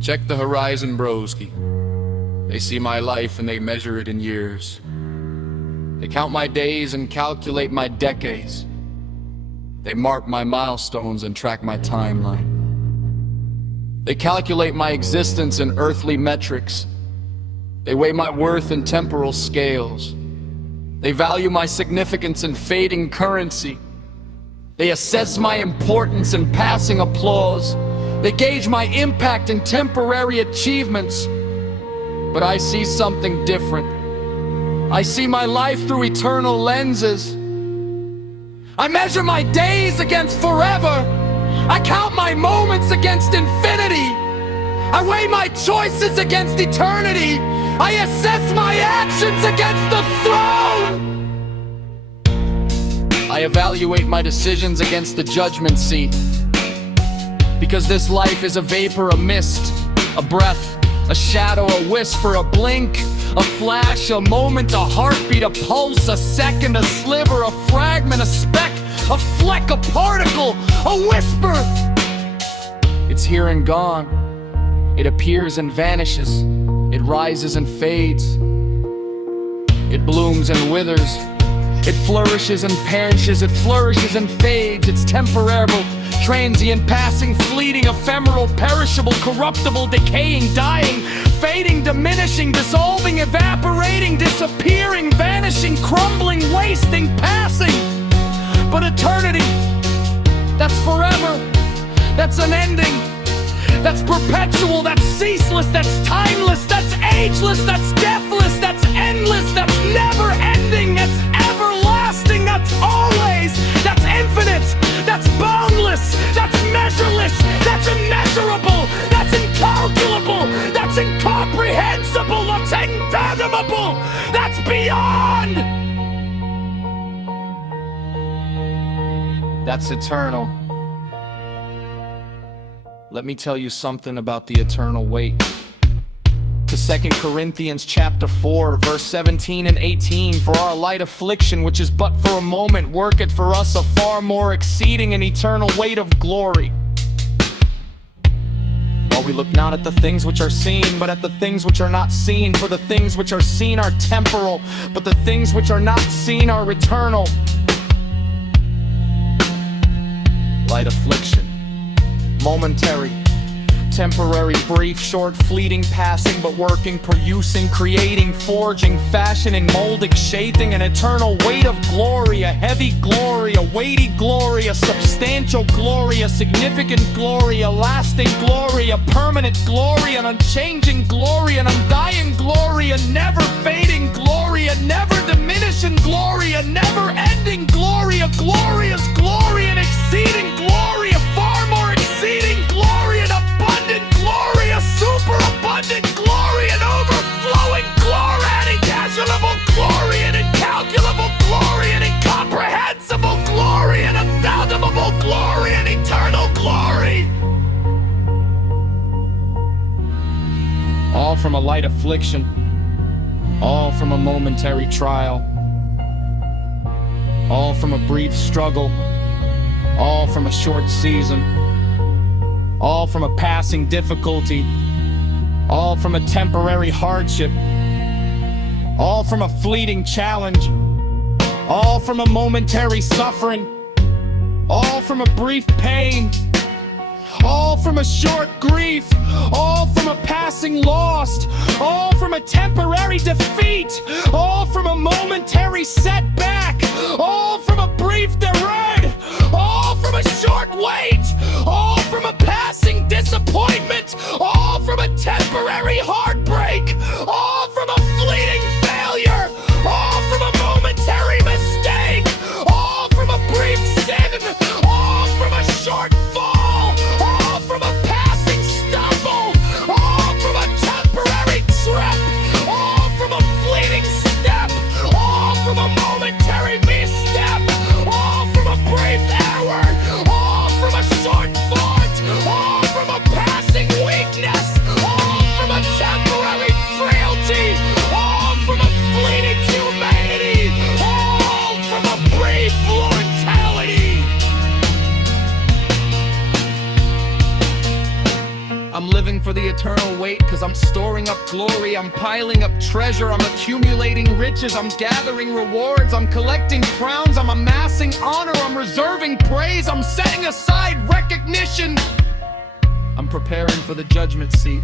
Check the horizon, broski. They see my life and they measure it in years. They count my days and calculate my decades. They mark my milestones and track my timeline. They calculate my existence in earthly metrics. They weigh my worth in temporal scales. They value my significance in fading currency. They assess my importance in passing applause. They gauge my impact in temporary achievements. But I see something different. I see my life through eternal lenses. I measure my days against forever. I count my moments against infinity. I weigh my choices against eternity. I assess my actions against the throne. I evaluate my decisions against the judgment seat. Because this life is a vapor, a mist, a breath, a shadow, a whisper, a blink, a flash, a moment, a heartbeat, a pulse, a second, a sliver, a fragment, a speck, a fleck, a particle, a whisper. It's here and gone. It appears and vanishes. It rises and fades. It blooms and withers. It flourishes and perishes. It flourishes and fades. It's temporary, transient, passing, fleeting, ephemeral, perishable, corruptible, decaying, dying, fading, diminishing, dissolving, evaporating, disappearing, vanishing, crumbling, wasting, passing. But eternity, that's forever, that's unending, that's perpetual, that's ceaseless, that's timeless, that's ageless, that's deathless, that's endless, that's never ending, that's everlasting, that's always, that's infinite, that's boundless, that's measureless, that's immeasurable, that's incalculable, that's incomprehensible, that's unfathomable, that's beyond. That's eternal. Let me tell you something about the eternal weight. To 2 Corinthians chapter 4, verse 17 and 18, for our light affliction, which is but for a moment, worketh for us a far more exceeding and eternal weight of glory. While we look not at the things which are seen, but at the things which are not seen. For the things which are seen are temporal, but the things which are not seen are eternal. Light affliction, momentary, temporary, brief, short, fleeting, passing, but working, producing, creating, forging, fashioning, molding, shaping, an eternal weight of glory, a heavy glory, a weighty glory, a substantial glory, a significant glory, a lasting glory, a permanent glory, an unchanging glory, an undying glory, a never fading glory, a never diminishing glory, a never ending glory, a glorious glory, an exceeding glory, a far more exceeding glory, an abundant glory, a superabundant glory, an overflowing glory, an immeasurable glory, an incalculable glory, an incomprehensible glory, an unfathomable glory, an eternal glory. All from a light affliction, all from a momentary trial, all from a brief struggle, all from a short season, all from a passing difficulty, all from a temporary hardship, all from a fleeting challenge, all from a momentary suffering, all from a brief pain, all from a short grief, all from a passing loss, all from a temporary defeat, all from a momentary setback, all from a brief deride, all from a short wait, all from a passing disappointment, all from a temporary heartbreak, all from a fleeting failure, all from a momentary mistake, all from a brief sin, all from a short fall, all from a passing stumble, all from a temporary trip, all from a fleeting step, all from a momentary misstep, all from a brief error, all from a short fall. I'm living for the eternal wait, cause I'm storing up glory. I'm piling up treasure, I'm accumulating riches. I'm gathering rewards, I'm collecting crowns. I'm amassing honor, I'm reserving praise. I'm setting aside recognition. I'm preparing for the judgment seat.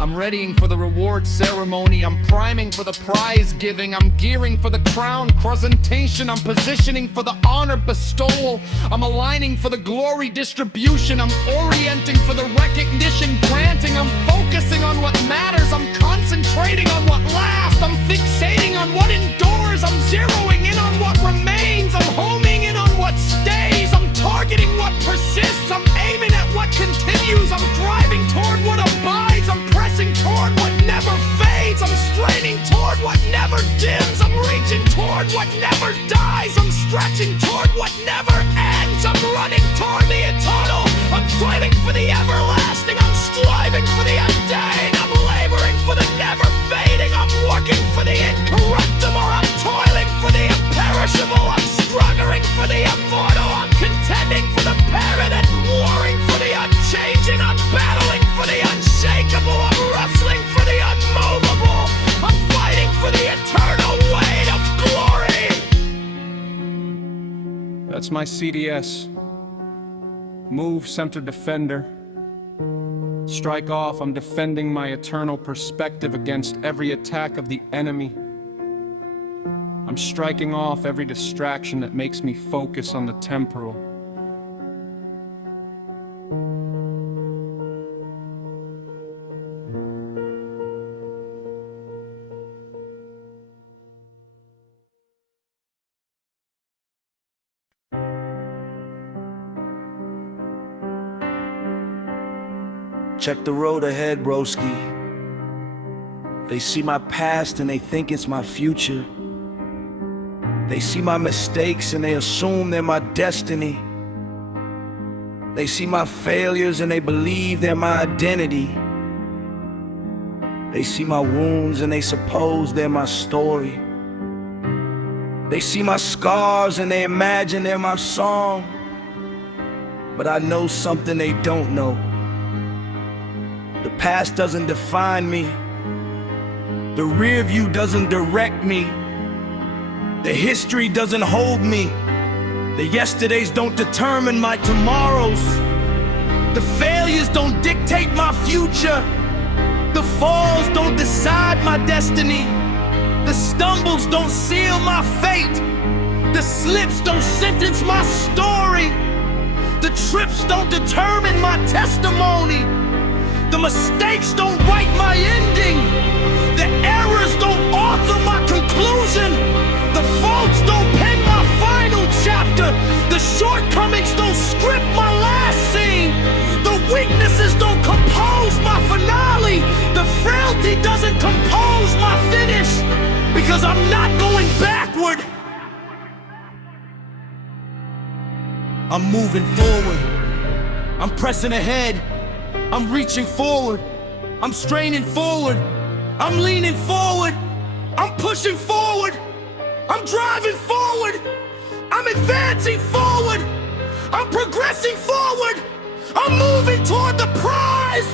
I'm readying for the reward ceremony. I'm priming for the prize giving. I'm gearing for the crown presentation. I'm positioning for the honor bestowal. I'm aligning for the glory distribution. I'm orienting for the recognition granting. I'm focusing on what matters. I'm concentrating on what lasts. I'm fixating on what endures. I'm zeroing in on what remains. I'm homing in on what stays. I'm targeting what persists. I'm aiming at what continues. I'm driving toward what abides. I'm pressing toward what never fades. I'm straining toward what never dims. I'm reaching toward what never dies. I'm stretching toward what never ends. I'm running toward the eternal. I'm striving for the everlasting. I'm striving for the mundane. I'm laboring for the never fading. I'm working for the incorruptible. I'm toiling for the imperishable. I'm struggling for the immortal. I'm contending for the permanent. Warring for the unchanging. I'm battling for the unshakable. I'm wrestling for the unmovable. I'm fighting for the eternal weight of glory. That's my CDS. Move, center defender. Strike off, I'm defending my eternal perspective against every attack of the enemy. I'm striking off every distraction that makes me focus on the temporal. Check the road ahead, broski. They see my past and they think it's my future. They see my mistakes and they assume they're my destiny. They see my failures and they believe they're my identity. They see my wounds and they suppose they're my story. They see my scars and they imagine they're my song. But I know something they don't know. The past doesn't define me. The rear view doesn't direct me. The history doesn't hold me. The yesterdays don't determine my tomorrows. The failures don't dictate my future. The falls don't decide my destiny. The stumbles don't seal my fate. The slips don't sentence my story. The trips don't determine my testimony. The mistakes don't write my ending. The errors don't author my conclusion. The faults don't pen my final chapter. The shortcomings don't script my last scene. The weaknesses don't compose my finale. The frailty doesn't compose my finish. Because I'm not going backward. I'm moving forward. I'm pressing ahead. I'm reaching forward. I'm straining forward. I'm leaning forward. I'm pushing forward. I'm driving forward. I'm advancing forward. I'm progressing forward. I'm moving toward the prize.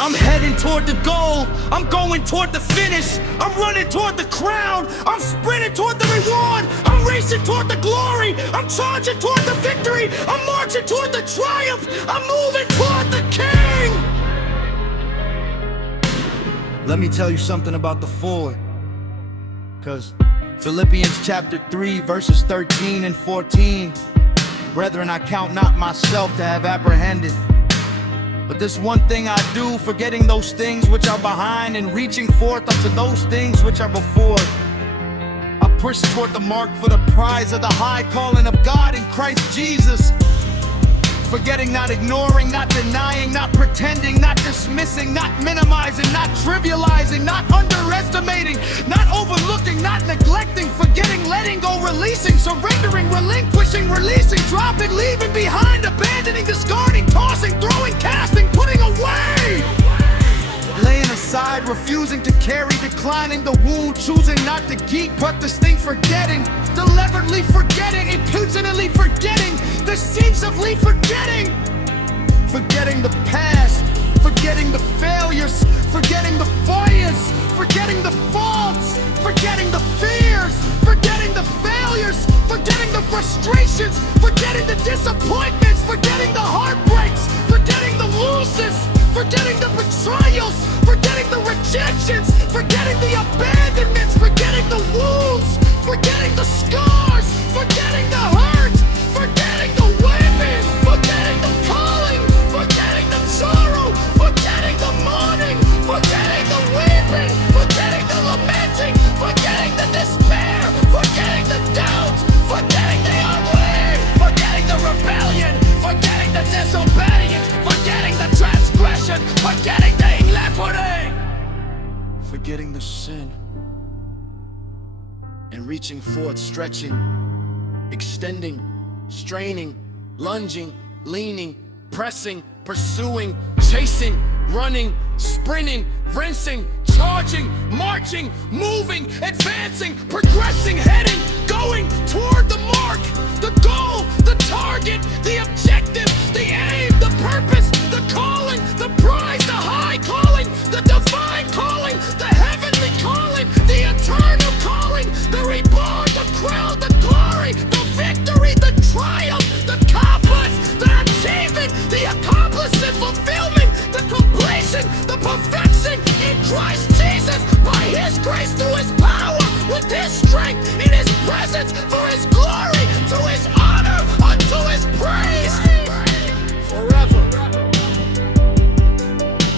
I'm heading toward the goal. I'm going toward the finish. I'm running toward the crown. I'm sprinting toward the reward. I'm racing toward the glory. I'm charging toward the victory. I'm marching toward the triumph. I'm moving toward the king. Let me tell you something about the forward. Cause Philippians chapter 3 verses 13 and 14. Brethren, I count not myself to have apprehended. But this one thing I do, forgetting those things which are behind and reaching forth unto those things which are before. I push toward the mark for the prize of the high calling of God in Christ Jesus. Forgetting, not ignoring, not denying, not pretending, not dismissing, not minimizing, not trivializing, not underestimating, not overlooking, not neglecting, forgetting, letting go, releasing, surrendering, relinquishing, releasing, dropping, leaving behind, abandoning, discarding, tossing, throwing, casting, putting away. Laying aside, refusing to carry, declining the wound, choosing not to geek, but distinct, forgetting, deliberately forgetting, impudently forgetting, deceivably forgetting, forgetting the past, forgetting the failures, forgetting the fires, forgetting the faults, forgetting the fears, forgetting the failures, forgetting the frustrations, forgetting the disappointments, forgetting the heartbreaks, forgetting the losses, forgetting the betrayals, forgetting the rejections, forgetting the abandonments, forgetting the wounds, forgetting the scars, forgetting the hurt, forgetting the women, forgetting the calling, forgetting the sorrow, forgetting the mourning, forgetting the weeping, forgetting the lamenting, forgetting the despair, forgetting the doubt, forgetting the unbelief, forgetting the rebellion, forgetting the disobedience, forgetting the transgression, forgetting the iniquity, forgetting the sin, and reaching forth, stretching, extending, straining, lunging, leaning, pressing, pursuing, chasing, running, sprinting, rinsing, charging, marching, moving, advancing, progressing, heading, going toward the mark, the goal, the target, the objective, the aim, the purpose, the calling, the prize, the high calling, the divine calling, the heavenly calling, the eternal calling, the reborn, the crown, the glory, the victory, the triumph, the compass, the achievement, the accomplishment, fulfillment, the completion, the perfection in Christ Jesus, by His grace, through His power, with His strength, in His presence, for His glory, to His honor, unto His praise, forever.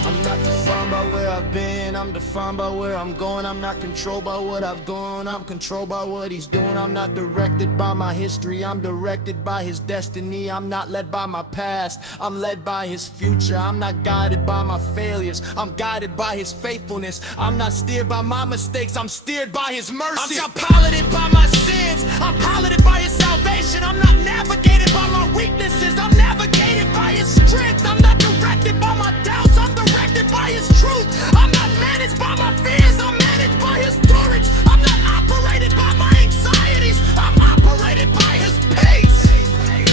I'm not defined by where I've been, I'm defined by where I'm going. I'm not controlled by what I've gone, I'm controlled by what He's doing. I'm not directed by my history, I'm directed by His destiny. I'm not led by my past, I'm led by His future. I'm not guided by my failures, I'm guided by His faithfulness. I'm not steered by my mistakes, I'm steered by His mercy. I'm not piloted by my sins, I'm piloted by His salvation. I'm not navigated by my weaknesses, I'm navigated by His strength. I'm not directed by my doubts, I'm directed by His truth. I'm not managed by my fears, I'm managed by His storage. I'm not operated by my anxieties, I'm operated by His pace.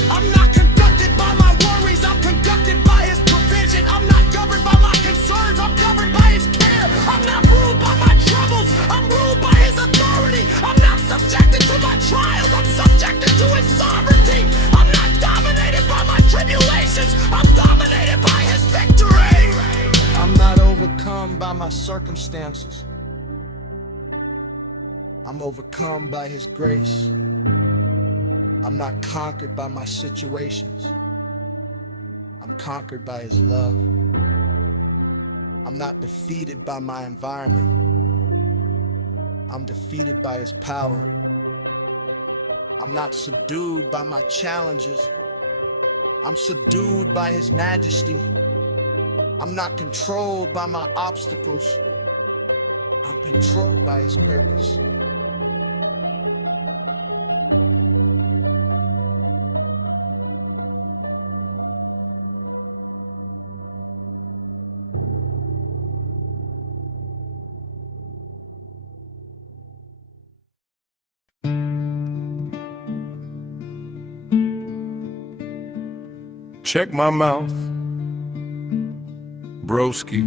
I'm not conducted by my worries, I'm conducted by His provision. I'm not governed by my concerns, I'm governed by His care. I'm not ruled by my troubles, I'm ruled by His authority. I'm not subjected to my trials, I'm subjected to His sovereignty. I'm not dominated by my tribulations, I'm dominated by His victory. I'm not overcome by my circumstances, I'm overcome by His grace. I'm not conquered by my situations, I'm conquered by His love. I'm not defeated by my environment, I'm defeated by His power. I'm not subdued by my challenges, I'm subdued by His majesty. I'm not controlled by my obstacles, I'm controlled by His purpose. Check my mouth, broski.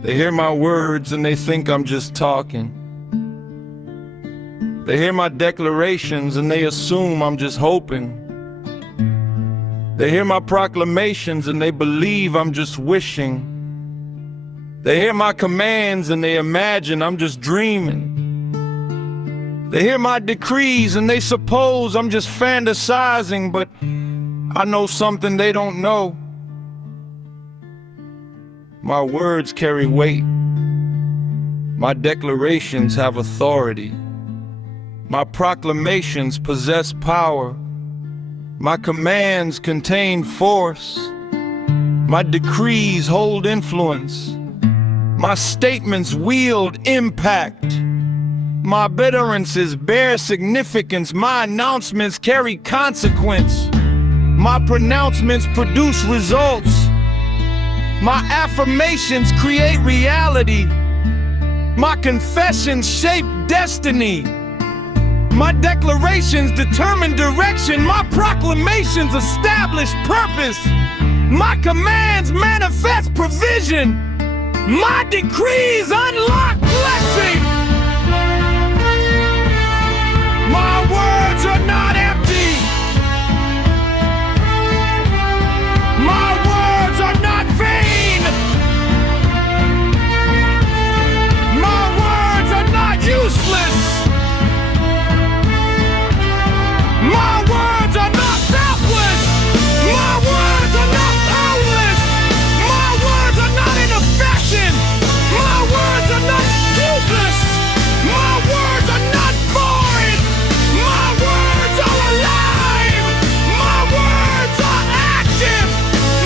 They hear my words and they think I'm just talking. They hear my declarations and they assume I'm just hoping. They hear my proclamations and they believe I'm just wishing. They hear my commands and they imagine I'm just dreaming. They hear my decrees and they suppose I'm just fantasizing, but I know something they don't know. My words carry weight. My declarations have authority. My proclamations possess power. My commands contain force. My decrees hold influence. My statements wield impact. My utterances bear significance. My announcements carry consequence. My pronouncements produce results. My affirmations create reality. My confessions shape destiny. My declarations determine direction. My proclamations establish purpose. My commands manifest provision. My decrees unlock blessing. My words are not empty. My words are not vain. My words are not useless. My words are not selfless. My words are not powerless. My words are not ineffective. My words are not stupid. My words are not void. My words are alive. My words are active.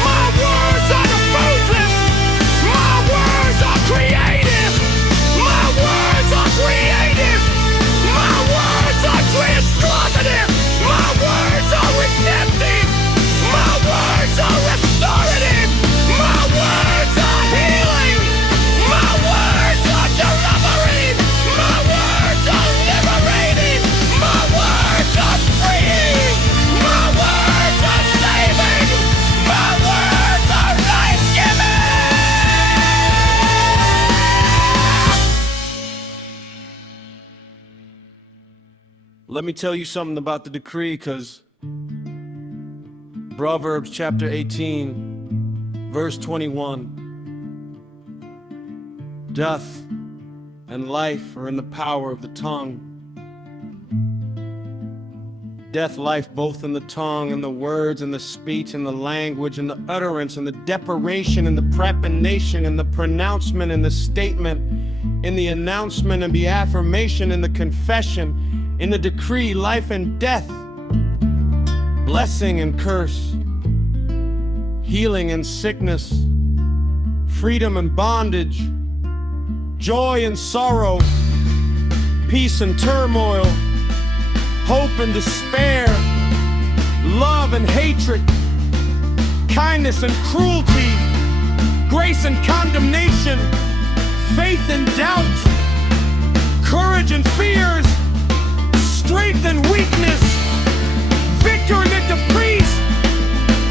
My words are diffusive. My words are creative. My words are creative. My words are transformative. My words are redemptive. My words are restorative. My words are healing. My words are delivering. My words are liberating. My words are freeing. My words are saving. My words are life-giving. Let me tell you something about the decree, because Proverbs chapter 18, verse 21. Death and life are in the power of the tongue. Death, life, both in the tongue and the words and the speech and the language and the utterance and the deparation and the preparation and the pronouncement and the statement, in the announcement and the affirmation and the confession, in the decree, life and death, blessing and curse, healing and sickness, freedom and bondage, joy and sorrow, peace and turmoil, hope and despair, love and hatred, kindness and cruelty, grace and condemnation, faith and doubt, courage and fears, strength and weakness, victory and defeat,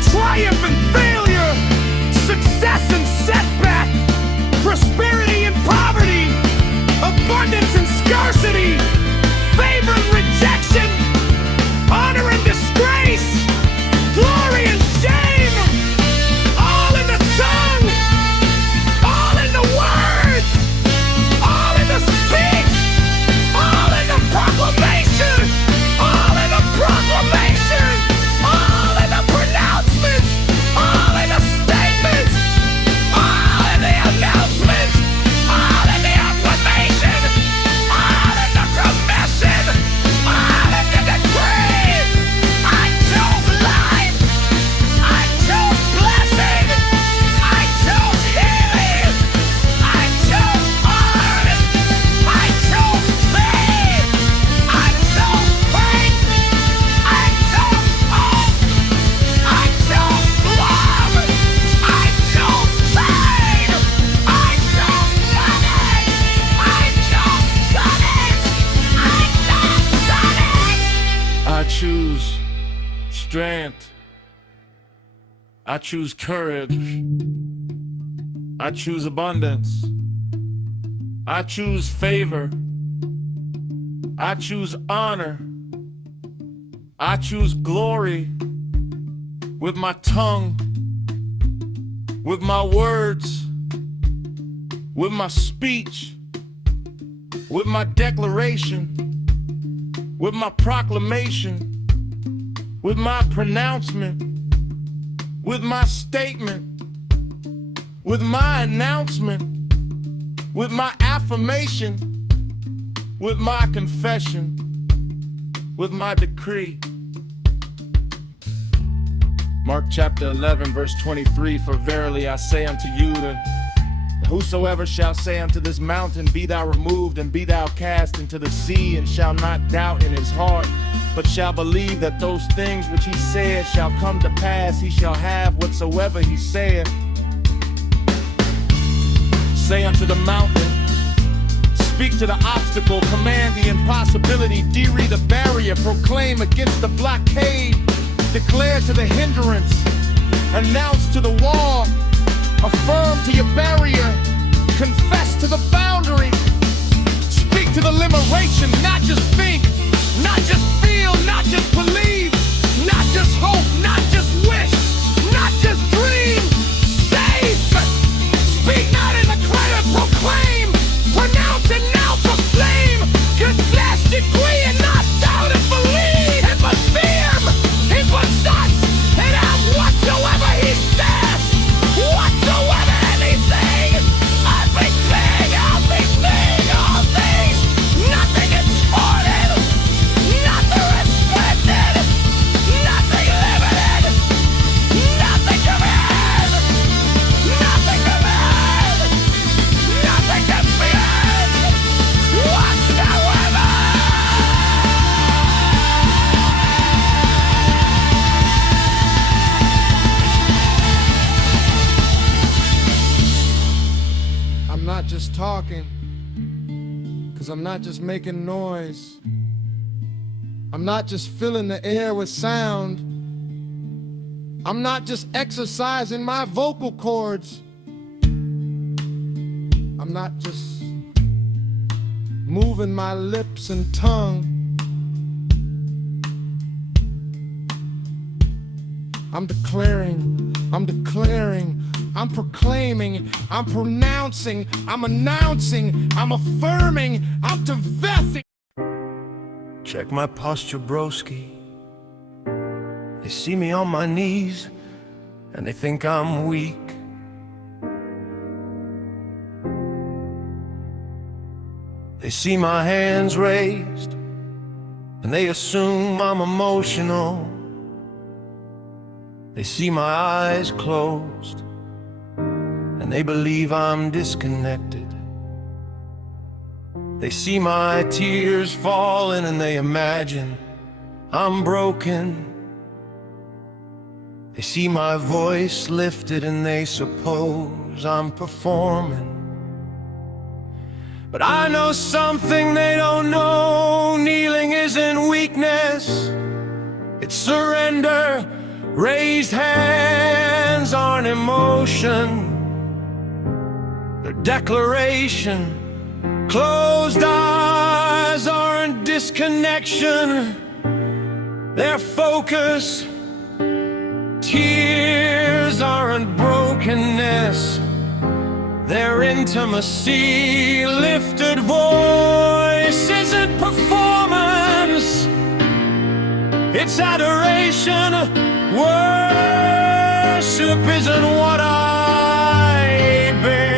triumph and failure, success and setback, prosperity and poverty, abundance and scarcity, favor and rejection, honor and disgrace, glory and shame, all in the tongue, all in the words, all in the speech, all in the proclamation, all in the proclamation, all in the pronouncements, all in the statements, all in the announcements, all in the affirmation, all in the confession, all in the decree. I chose life. I chose blessing. I chose healing. I chose honor. I chose faith. I chose faith. I chose hope. I chose love. I chose pain. I chose knowledge. I chose knowledge. I chose knowledge. I choose strength. I choose courage. I choose abundance. I choose favor. I choose honor. I choose glory with my tongue, with my words, with my speech, with my declaration, with my proclamation, with my pronouncement, with my statement, with my announcement, with my affirmation, with my confession, with my decree. Mark chapter 11, verse 23, for verily I say unto you that whosoever shall say unto this mountain, be thou removed and be thou cast into the sea, and shall not doubt in his heart, but shall believe that those things which he said shall come to pass, he shall have whatsoever he saith. Say unto the mountain, Speak to the obstacle, command the impossibility, de-re the barrier, proclaim against the blockade, declare to the hindrance, announce to the wall, affirm to your barrier, confess to the boundary, speak to the liberation, not just think, not just feel, not just believe, not just hope, not just wish, not just dream, safe, speak not in the credit, proclaim, pronounce and now proclaim, confess, decree and not doubt and believe, and but fear, and but such, and have whatsoever he said, whatsoever anything, everything, all things, nothing is thwarted, nothing restricted, nothing limited, nothing command, nothing command, nothing defeated, whatsoever. I'm not just talking, 'cause I'm not just making noise. I'm not just filling the air with sound. I'm not just exercising my vocal cords. I'm not just moving my lips and tongue. I'm declaring, I'm proclaiming, I'm pronouncing, I'm announcing, I'm affirming, I'm confessing. Check my posture, broski. They see me on my knees and they think I'm weak. They see my hands raised and they assume I'm emotional. They see my eyes closed and they believe I'm disconnected. They see my tears falling and they imagine I'm broken. They see my voice lifted and they suppose I'm performing. But I know something they don't know. Kneeling isn't weakness, it's surrender. Raised hands aren't emotion, they're declaration. Closed eyes aren't disconnection, they're focus. Tears aren't brokenness, their intimacy. Lifted voice isn't performance, it's adoration. Worship isn't what I bear,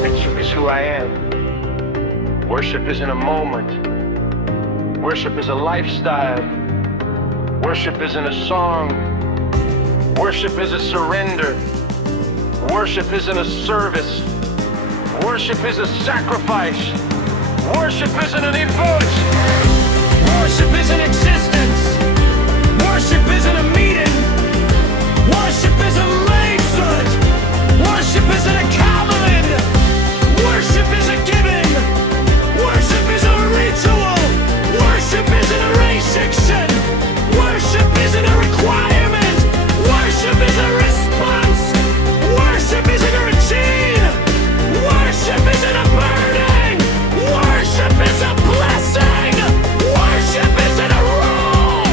worship is who I am. Worship isn't a moment, worship is a lifestyle. Worship isn't a song, worship is a surrender. Worship isn't a service, worship is a sacrifice. Worship isn't an event, worship isn't existence. Worship isn't a meeting, worship isn't lacehood. Worship isn't a covenant, worship is a giving. Worship is a ritual, worship isn't a restriction. Worship isn't a requirement, worship is a response. Worship isn't a routine, worship isn't a burden. Worship is a blessing, worship isn't a rule.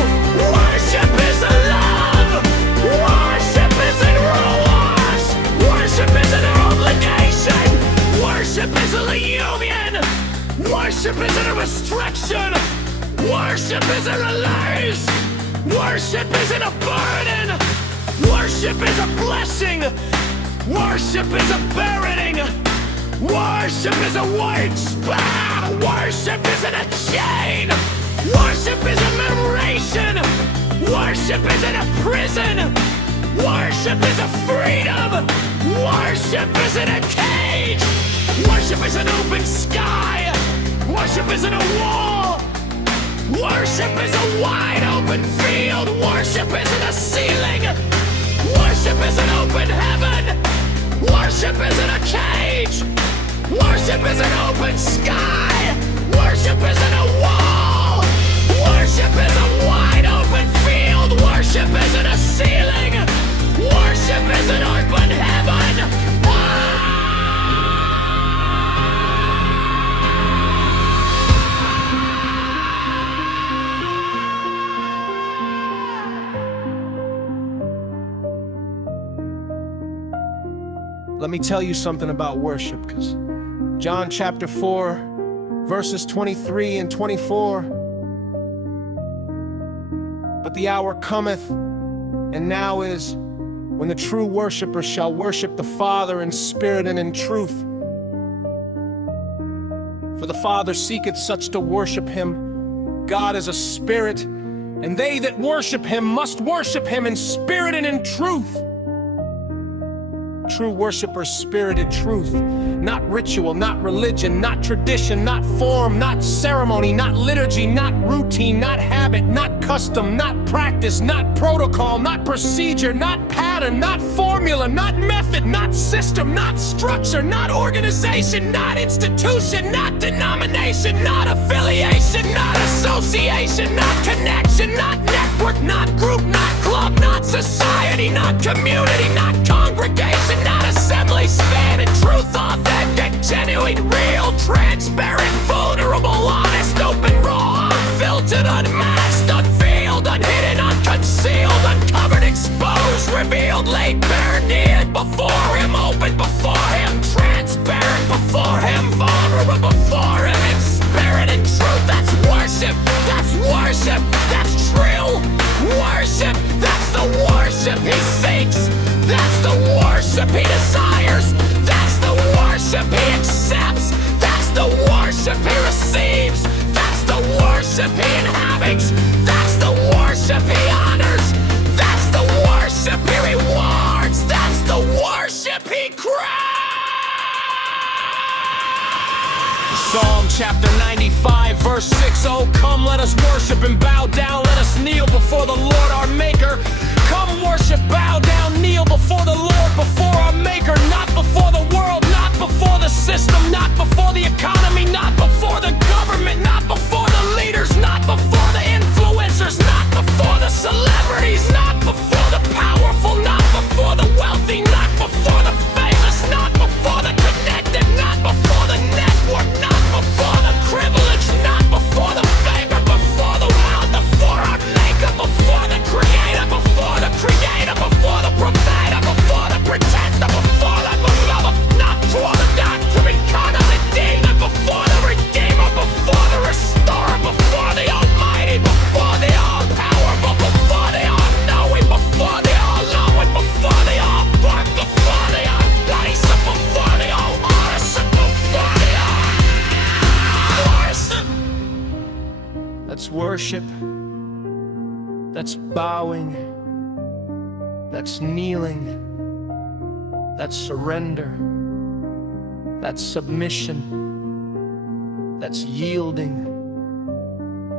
Worship is a love, worship isn't rewards. Worship isn't an obligation, worship isn't a union. Worship isn't a restriction, worship isn't a release. Worship isn't a burden, worship is a blessing. Worship is a parenting, worship is a word spell. Worship isn't a chain, worship is a memoration. Worship isn't a prison, worship is a freedom. Worship isn't a cage, worship is an open sky. Worship isn't a wall, worship is a wide open field. Worship isn't a ceiling, worship is an open heaven. Worship Worship isn't a cage. Worship is an open sky. Worship isn't a wall. Worship is a wide open field. Worship isn't a ceiling. Worship is an open heaven. Let me tell you something about worship, because John chapter 4, verses 23 and 24. But the hour cometh, and now is, when the true worshipper shall worship the Father in spirit and in truth. For the Father seeketh such to worship him. God is a spirit, and they that worship him must worship him in spirit and in truth. True worshipers, spirited truth, not ritual, not religion, not tradition, not form, not ceremony, not liturgy, not routine, not habit, not custom, not practice, not protocol, not procedure, not pattern, not formula, not method, not system, not structure, not organization, not institution, not denomination, not affiliation, not association, not connection, not network, not group, not club, not society, not community, not congregation, not assembly, span and truth, authentic, genuine, real, transparent, vulnerable, honest, open, raw, unfiltered, unmasked, unveiled, unhidden, unconcealed, uncovered, exposed, revealed, laid bare, near before him, open before him, transparent before him, vulnerable before him, in spirit and truth. That's worship, that's worship, that's true worship, that's the worship he seeks, that's the worship he desires, that's the worship he accepts, that's the worship he receives, that's the worship he inhabits, that's the worship he honors, that's the worship he rewards, that's the worship he craves. Psalm chapter 95, verse 6. Oh, come, let us worship and bow down. Let us kneel before the Lord our Maker. Come worship, bow down, kneel before the Lord, before our Maker. Not before the world, not before the system, not before the economy, not before the government, not before the leaders, not before the influencers, not before the celebrities, not before the powerful, not before the wealthy, not before the famous, not before the connected, not before the network, not before the privilege, not before the favor, before the wealth, before our Maker, before the Creator, before the Creator, before the Provider, before the Protector, before the Beloved, not before the Doctor, Incarnate, Redeemer, before the Redeemer, before the Restorer, before the Almighty, before the All-Powerful, before the All-Knowing, before the All-Knowing, before the All-Born, before the All-Bison, before the All-Awesome, before the All-Awesome. That's worship. That's bowing. That's kneeling. That's surrender. That's submission. That's yielding.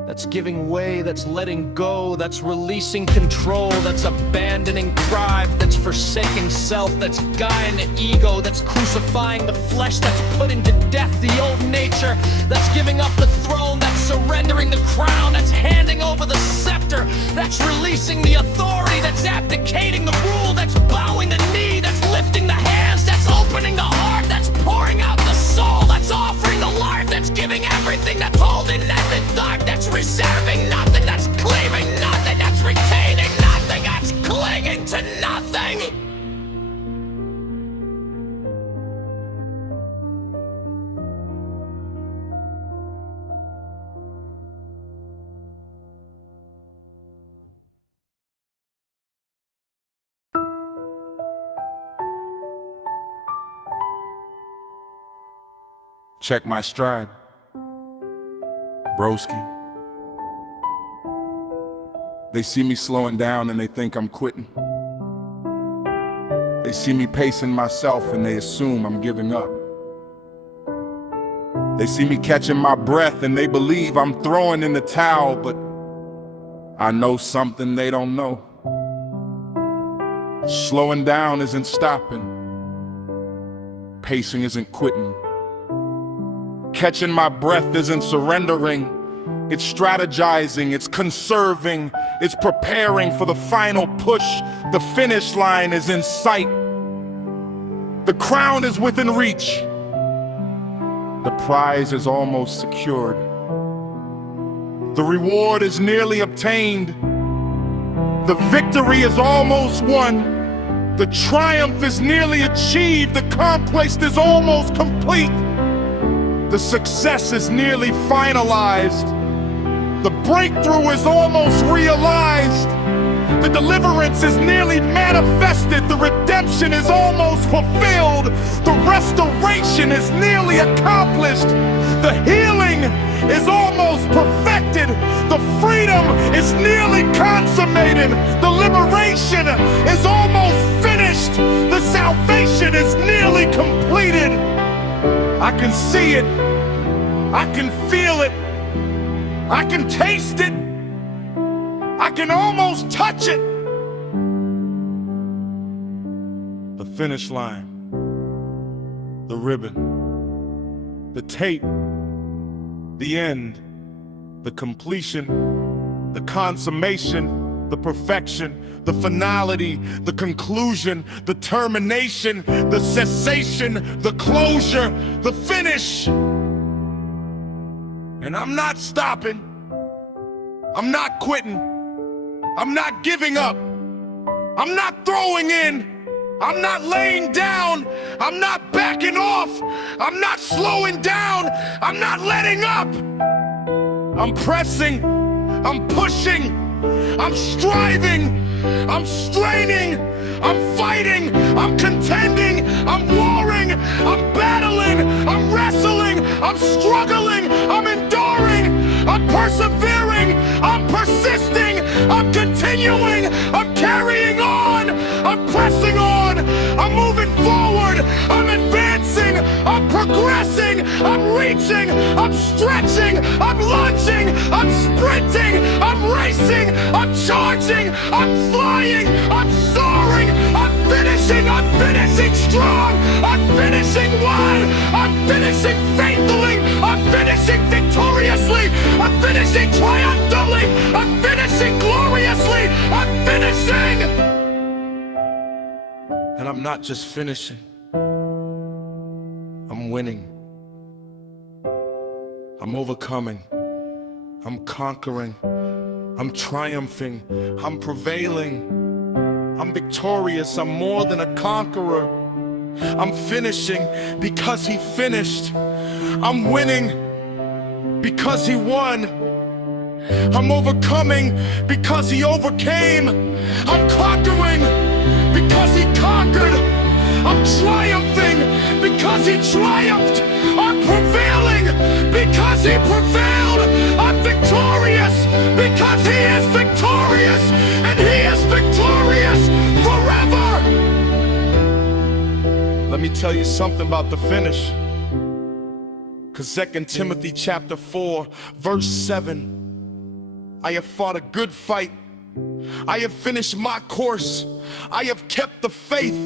That's giving way. That's letting go. That's releasing control. That's abandoning pride. That's forsaking self. That's dying to ego. That's crucifying the flesh. That's putting to death the old nature. That's giving up the throne. That's surrendering the crown. That's handing over the scepter. That's releasing the authority. That's abdicating the rule. That's bowing the knee. That's lifting the hands. That's opening the heart. That's pouring out the soul. That's offering the life. That's giving everything. That's holding nothing. That's reserving nothing. That's claiming nothing. That's retaining nothing. That's clinging to nothing. Check my stride, broski. They see me slowing down and they think I'm quitting. They see me pacing myself and they assume I'm giving up. They see me catching my breath and they believe I'm throwing in the towel, but I know something they don't know. Slowing down isn't stopping. pacing isn't quitting. Catching my breath isn't surrendering. It's strategizing, it's conserving, it's preparing for the final push. The finish line is in sight. The crown is within reach. The prize is almost secured. The reward is nearly obtained. The victory is almost won. The triumph is nearly achieved. The conquest is almost complete. The success is nearly finalized. The breakthrough is almost realized. The deliverance is nearly manifested. The redemption is almost fulfilled. The restoration is nearly accomplished. The healing is almost perfected. The freedom is nearly consummated. The liberation is almost finished. The salvation is nearly completed. I can see it. I can feel it. I can taste it. I can almost touch it. The finish line, the ribbon, the tape, the end, the completion, the consummation, the perfection, the finality, the conclusion, the termination, the cessation, the closure, the finish. And I'm not stopping. I'm not quitting. I'm not giving up. I'm not throwing in. I'm not laying down. I'm not backing off. I'm not slowing down. I'm not letting up. I'm pressing. I'm pushing. I'm striving. I'm straining. I'm fighting. I'm contending. I'm warring. I'm battling. I'm wrestling. I'm struggling. I'm enduring. I'm persevering. I'm persisting. I'm continuing. I'm carrying on. I'm pressing on. I'm moving forward. I'm advancing. I'm progressing. I'm reaching. I'm stretching. I'm lunging. I'm sprinting. I'm racing. I'm charging. I'm flying. I'm soaring. I'm finishing. I'm finishing strong. I'm finishing one. I'm finishing faithfully. I'm finishing victoriously. I'm finishing triumphantly. I'm finishing gloriously. I'm finishing. And I'm not just finishing. I'm winning. I'm overcoming. I'm conquering. I'm triumphing. I'm prevailing. I'm victorious. I'm more than a conqueror. I'm finishing because he finished. I'm winning because he won. I'm overcoming because he overcame. I'm conquering because he conquered. I'm triumphing because he triumphed. I'm prevailing because he prevailed. I'm victorious because he is victorious, and he is victorious forever. Let me tell you something about the finish. 'Cause 2 Timothy chapter 4, verse 7. I have fought a good fight. I have finished my course. I have kept the faith.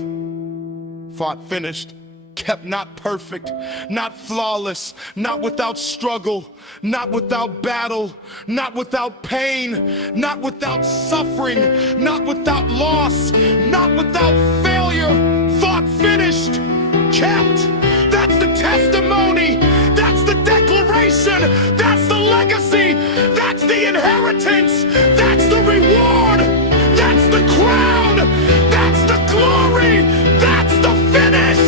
Fought, finished, kept, not perfect, not flawless, not without struggle, not without battle, not without pain, not without suffering, not without loss, not without failure. Fought, finished, kept. That's the testimony. That's the declaration. That's the legacy. That's the inheritance. That's the reward. That's the crown. That's the glory. That's the finish.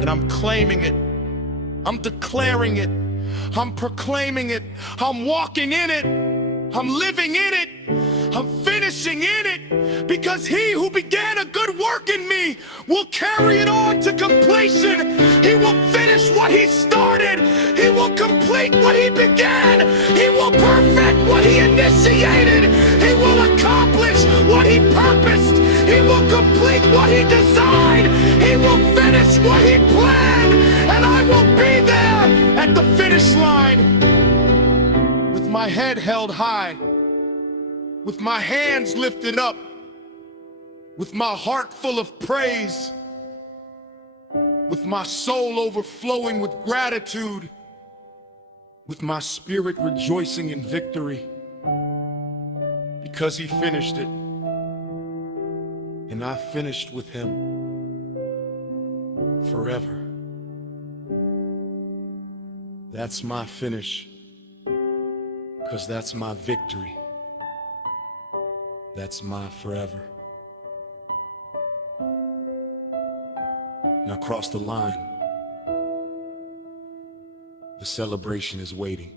And I'm claiming it. I'm declaring it. I'm proclaiming it. I'm walking in it. I'm living in it. I'm finishing in it, because he who began a good work in me will carry it on to completion. He will finish what he started. He will complete what he began. He will perfect what he initiated. He will accomplish what he purposed. He will complete what he designed. He will finish what he planned. And I will be there at the finish line with my head held high, with my hands lifted up, with my heart full of praise, with my soul overflowing with gratitude, with my spirit rejoicing in victory, because he finished it, and I finished with him forever. That's my finish, because that's my victory. That's my forever. Now cross the line. The celebration is waiting.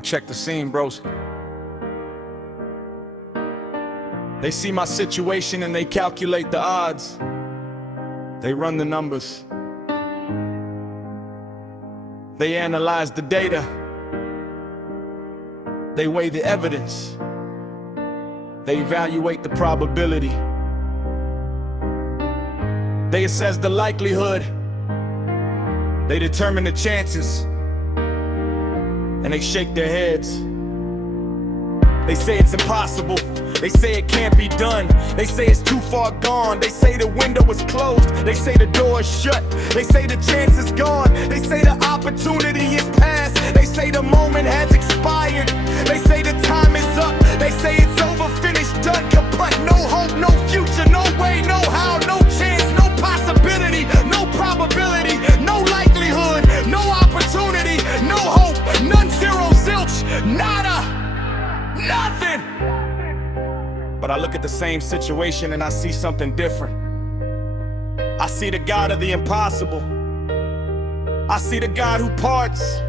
Check the scene, bros. They see my situation and they calculate the odds. They run the numbers. They analyze the data. They weigh the evidence. They evaluate the probability. They assess the likelihood. They determine the chances. And they shake their heads. They say it's impossible. They say it can't be done. They say it's too far gone. They say the window is closed. They say the door is shut. They say the chance is gone. They say the opportunity is past. They say the moment has expired. They say the time is up. They say it's over, finished, done, kaput. No hope, no future, no way, no how, no chance, no possibility, no probability, no likelihood, no opportunity, no hope, none, zero, zilch, nada, nothing. But I look at the same situation and I see something different. I see the God of the impossible. I see the God who parts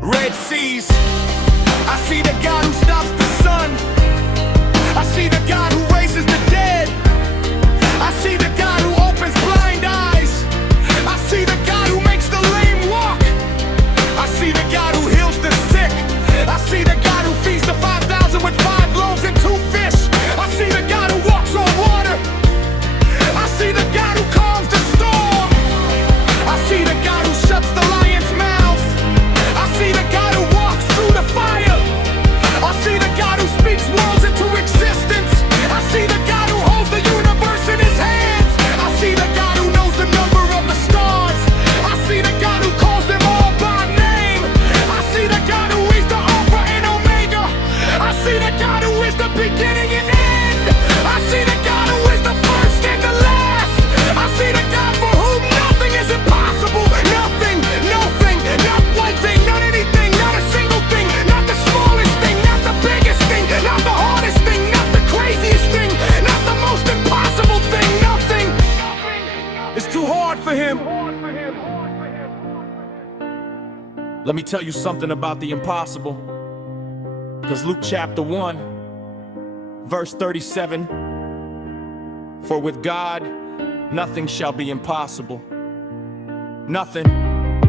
Red Seas. I see the God who stops the sun. I see the God who raises the dead. I see the God who opens blind eyes. I see the God who makes the lame walk. I see the God who heals the sick. I see the God who feeds the 5,000 with 5 loaves and 2 fish. I see the God who walks on water. I see the God who calms the storm. I see the God who shuts the lions' mouths. I see the God who walks through the fire. I see the God who speaks worlds into existence. I see the God who holds the universe in his hands. I see the God who knows the number of the stars. I see the God who calls them all by name. I see the God who is the Alpha and Omega. I see the God who is the beginning and end. I see the God who is the first and the last. I see the God for whom nothing is impossible. Nothing, nothing, not one thing, not anything, not a single thing, not the smallest thing, not the biggest thing, not the hardest thing, not the craziest thing, not the most impossible thing, nothing. It's too hard for him. Let me tell you something about the impossible. Because Luke chapter 1, verse 37, for with God, nothing shall be impossible. Nothing.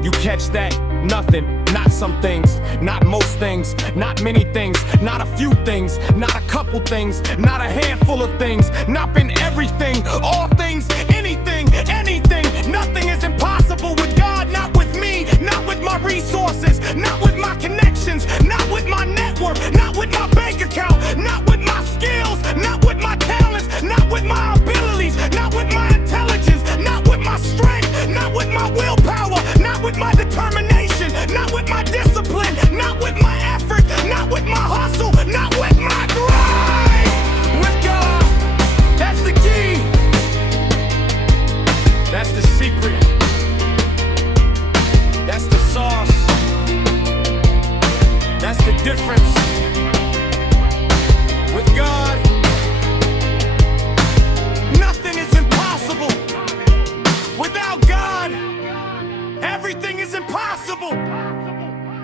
You catch that? Nothing. Not some things, not most things, not many things, not a few things, not a couple things, not a handful of things, not been everything, all things, anything, anything. Nothing is impossible with God, not with me, not with my resources, not with my connections, not with my network, not with my bank account, not with my skills, not with my talents, not with my abilities, not with my intelligence, not with my strength, not with my willpower, not with my determination, not with my discipline, not with my effort, not with my hustle, not with my grind. With God, that's the key.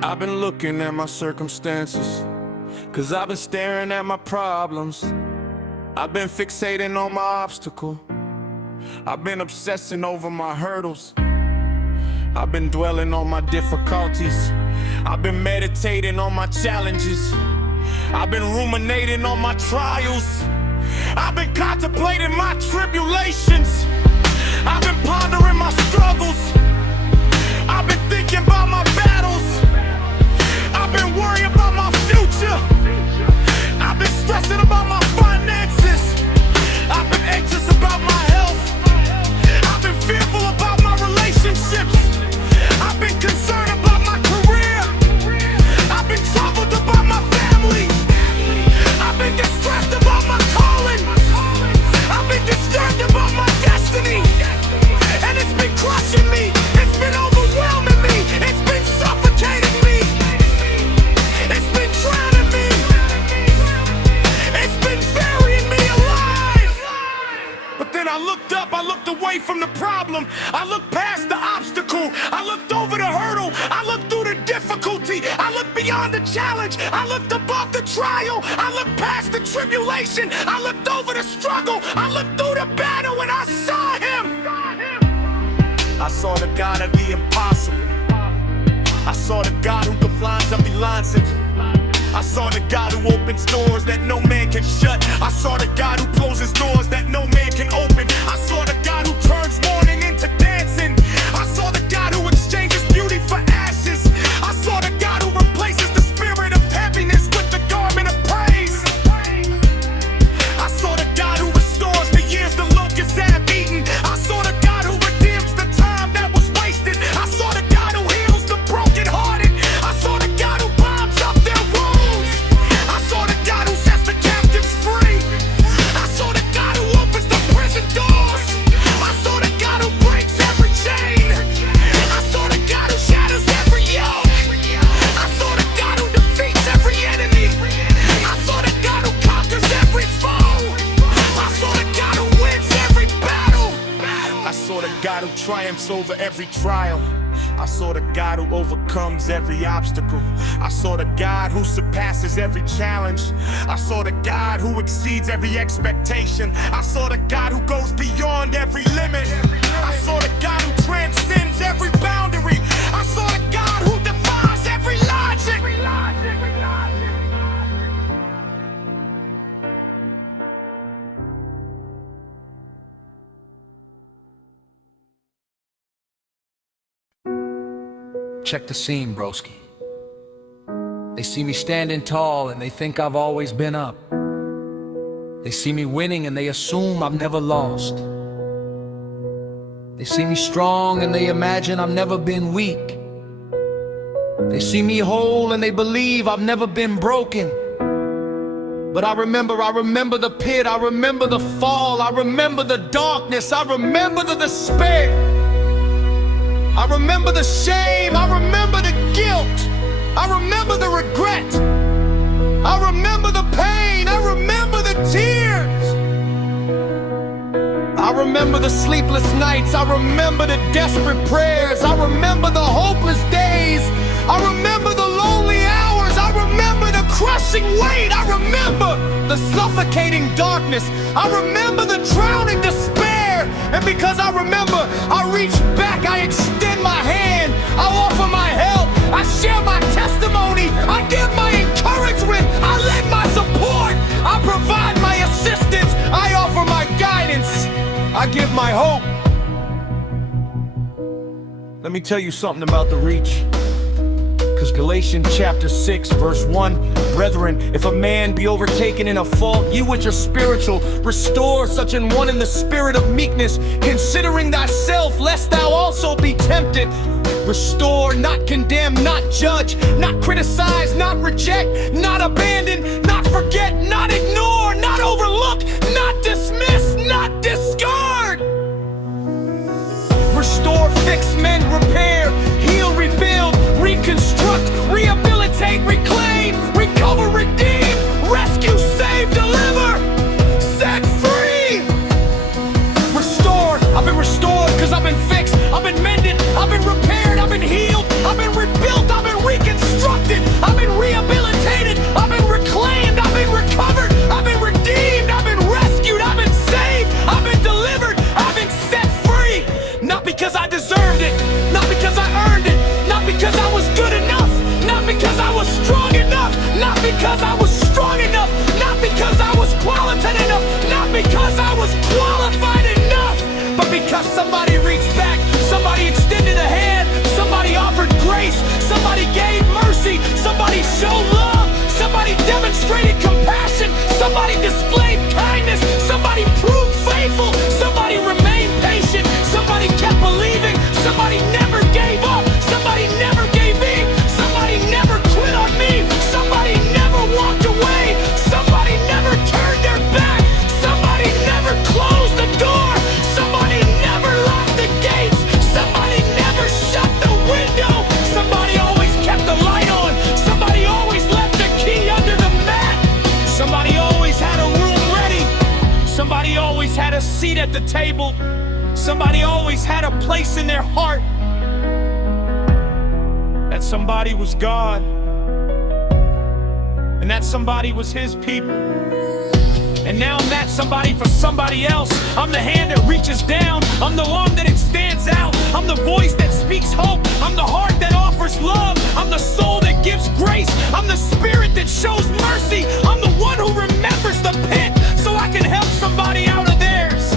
I've been looking at my circumstances, 'cause I've been staring at my problems. I've been fixating on my obstacle. I've been obsessing over my hurdles. I've been dwelling on my difficulties. I've been meditating on my challenges. I've been ruminating on my trials. I've been contemplating my tribulations. I've been pondering my struggles. I've been thinking about my battles. I've been worrying about my future. I've been stressing about my finances. I've been anxious about my health. I've been fearful about my relationships. I've been concerned about my career. I've been troubled about my family. I've been distressed about my calling. I've been disturbed about my destiny. And it's been crushing me. It's been overwhelming me. It's been suffocating me. It's been drowning me. It's been burying me alive. But then I looked up, I looked away from the problem. I looked past the obstacle. I looked over the hurdle. I looked through the difficulty. I looked beyond the challenge. I looked above the trial. I looked past the tribulation. I looked over the struggle. I looked through the battle and I saw him. I saw the God of the impossible. I saw the God who defines up the lines. I saw the God who opens doors that no man can shut. I saw the God who closes doors that no man can open. I saw the God who turns mourning into dancing. I saw the God who exchanges beauty for ashes. I saw the God who replaces the spirit of heaviness with the garment of praise. I saw the God who restores the years the locusts have eaten. I saw the God who redeems the time that was wasted. I saw the God who heals the brokenhearted. I saw the God who binds up their wounds. I saw the God who sets the captives free. I saw the God who opens the prison doors. I saw the God who breaks every chain. I saw the God who shatters every yoke. I saw the God who defeats every enemy. I saw the God who conquers every foe. I saw the God who wins every battle. I saw the God who triumphs over every trial. I saw the God who overcomes every obstacle. I saw the God who surpasses every challenge. I saw the God who exceeds every expectation. I saw the God who goes beyond every limit. I saw the God who transcends every boundary. I saw the God who defies every logic. Check the scene, broski. They see me standing tall and they think I've always been up. They see me winning and they assume I've never lost. They see me strong and they imagine I've never been weak. They see me whole and they believe I've never been broken. But I remember the pit, I remember the fall, I remember the darkness, I remember the despair. I remember the shame, I remember the guilt, I remember the regret, I remember the pain, I remember the tears. I remember the sleepless nights, I remember the desperate prayers, I remember the hopeless days, I remember the lonely hours, I remember the crushing weight, I remember the suffocating darkness, I remember the drowning despair. And because I remember, I reach back, I extend my hand, I offer my help, I share my testimony, I give my encouragement, I lend my support, I provide my assistance, I offer my guidance, I give my hope. Let me tell you something about the reach. Because Galatians chapter 6 verse 1, brethren, if a man be overtaken in a fault, you which are spiritual, restore such an one in the spirit of meekness, considering thyself, lest thou also be tempted. Restore, not condemn, not judge, not criticize, not reject, not abandon, not forget, not ignore, not overlook, not dismiss, not discard. Restore, fix, mend, repair, heal, rebuild, reconstruct, rehabilitate, reclaim, recover, redeem, rescue, save, deliver, set free. Restored, I've been restored because I've been fixed, I've been mended, I've been repaired, I've been healed, I've been rebuilt, I've been reconstructed. because I deserved it, not because I earned it, not because I was good enough, not because I was strong enough, not because I was strong enough, not because I was qualified enough, not because I was qualified enough, but because somebody reached back, somebody extended a hand, somebody offered grace, somebody gave mercy, somebody showed love, somebody demonstrated compassion, somebody displayed kindness, somebody proved faithful, somebody remained patient, somebody kept believing, somebody never gave up, somebody never gave in, somebody never quit on me, somebody never walked away, somebody never turned their back, somebody never closed the door, somebody never locked the gates, somebody never shut the window, somebody always kept the light on, somebody always left the key under the mat, somebody always had a room ready, somebody always had a seat at the table, somebody always had a place in their heart. That somebody was God, and that somebody was His people. And now I'm that somebody for somebody else. I'm the hand that reaches down, I'm the arm that extends out, I'm the voice that speaks hope, I'm the heart that offers love, I'm the soul that gives grace, I'm the spirit that shows mercy, I'm the one who remembers the pit so I can help somebody out of theirs.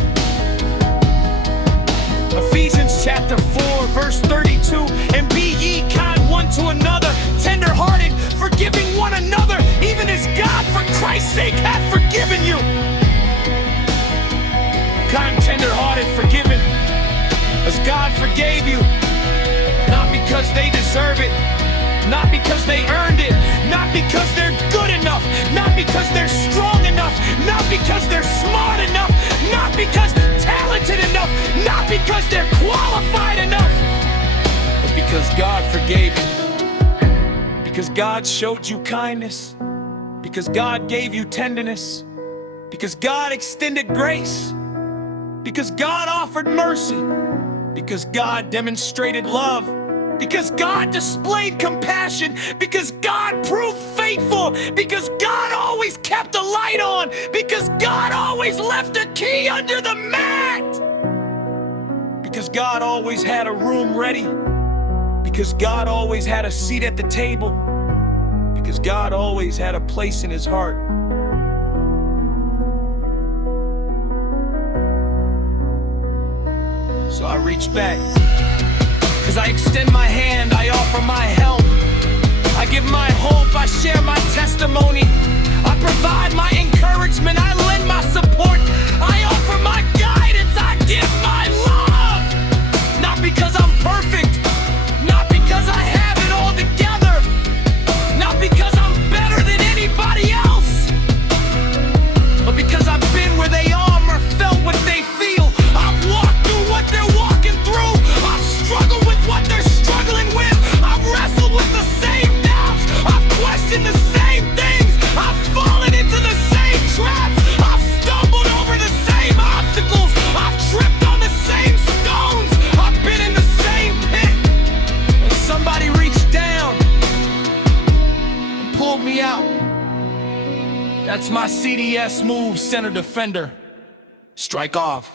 Ephesians chapter 4 verse 32, and be ye kind one to another, tender-hearted, forgiving one another, even as God for Christ's sake hath forgiven you. Kind, tender-hearted, forgiven, as God forgave you, not because they deserve it, not because they earned it, not because they're good enough, not because they're strong enough, not because they're smart enough, not because talented enough, not because they're qualified enough, but because God forgave you, because God showed you kindness, because God gave you tenderness, because God extended grace, because God offered mercy, because God demonstrated love, because God displayed compassion, because God proved faithful, because God always kept the light on, because God always left a key under the mat, because God always had a room ready, because God always had a seat at the table, because God always had a place in His heart. So I reach back, as I extend my hand, I offer my help, I give my hope, I share my testimony, I provide my encouragement, I lend my support, I offer my guidance, I give my love, not because I'm perfect, not because I have it all together, not because I'm better than anybody else, but because I've been where they are or felt what they feel, I've walked through what they're walking through, I've struggled with what they're struggling with, I've wrestled with the same doubts, I've questioned the same things, I've fallen into the same traps, I've stumbled over the same obstacles, I've tripped on the same stones, I've been in the same pit, and somebody reached down and pulled me out. That's my CDS move, center defender. Strike off.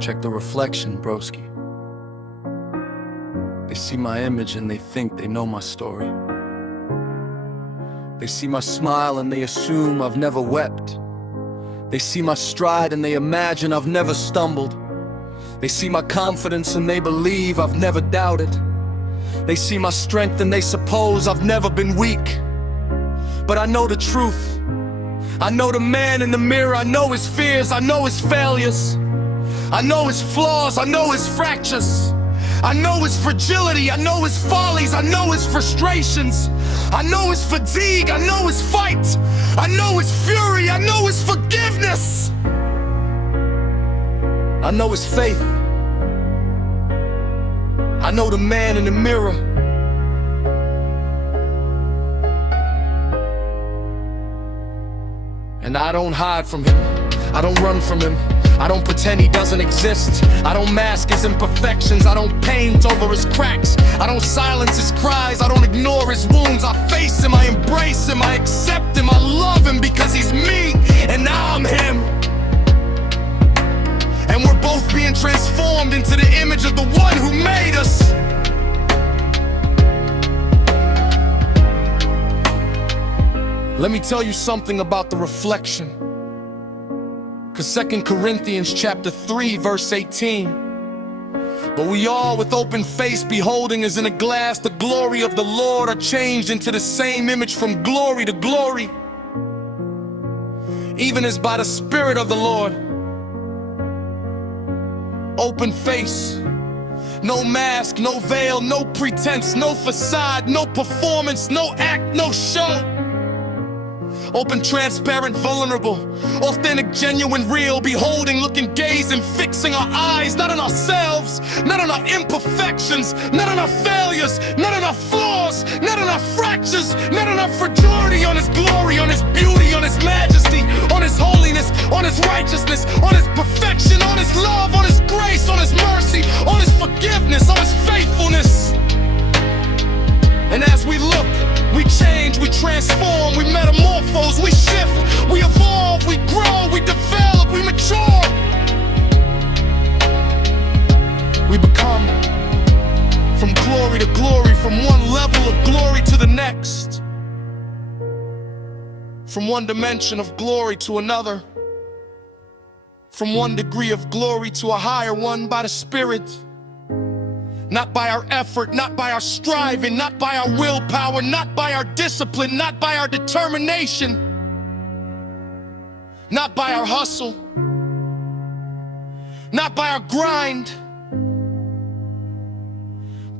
Check the reflection, broski. They see my image and they think they know my story. They see my smile and they assume I've never wept. They see my stride and they imagine I've never stumbled. They see my confidence and they believe I've never doubted. They see my strength and they suppose I've never been weak. But I know the truth. I know the man in the mirror. I know his fears. I know his failures. I know his flaws, I know his fractures, I know his fragility, I know his follies, I know his frustrations, I know his fatigue, I know his fight, I know his fury, I know his forgiveness, I know his faith, I know the man in the mirror. And I don't hide from him, I don't run from him, I don't pretend he doesn't exist. I don't mask his imperfections, I don't paint over his cracks. I don't silence his cries, I don't ignore his wounds. I face him, I embrace him, I accept him, I love him because he's me, and now I'm him. And we're both being transformed into the image of the one who made us. Let me tell you something about the reflection. Cause 2 Corinthians chapter 3 verse 18. But we all with open face beholding as in a glass the glory of the Lord are changed into the same image from glory to glory, even as by the Spirit of the Lord. Open face, no mask, no veil, no pretense, no facade, no performance, no act, no show. Open, transparent, vulnerable, authentic, genuine, real, beholding, looking, gazing, fixing our eyes, not on ourselves, not on our imperfections, not on our failures, not on our flaws, not on our fractures, not on our fragility, on His glory, on His beauty, on His majesty, on His holiness, on His righteousness, on His perfection, on His love, on His grace, on His mercy, on His forgiveness, on His faithfulness. And as we look, we change, we transform, we metamorphose, we shift, we evolve, we grow, we develop, we mature. We become from glory to glory, from one level of glory to the next, from one dimension of glory to another, from one degree of glory to a higher one by the Spirit. Not by our effort, not by our striving, not by our willpower, not by our discipline, not by our determination, not by our hustle, not by our grind.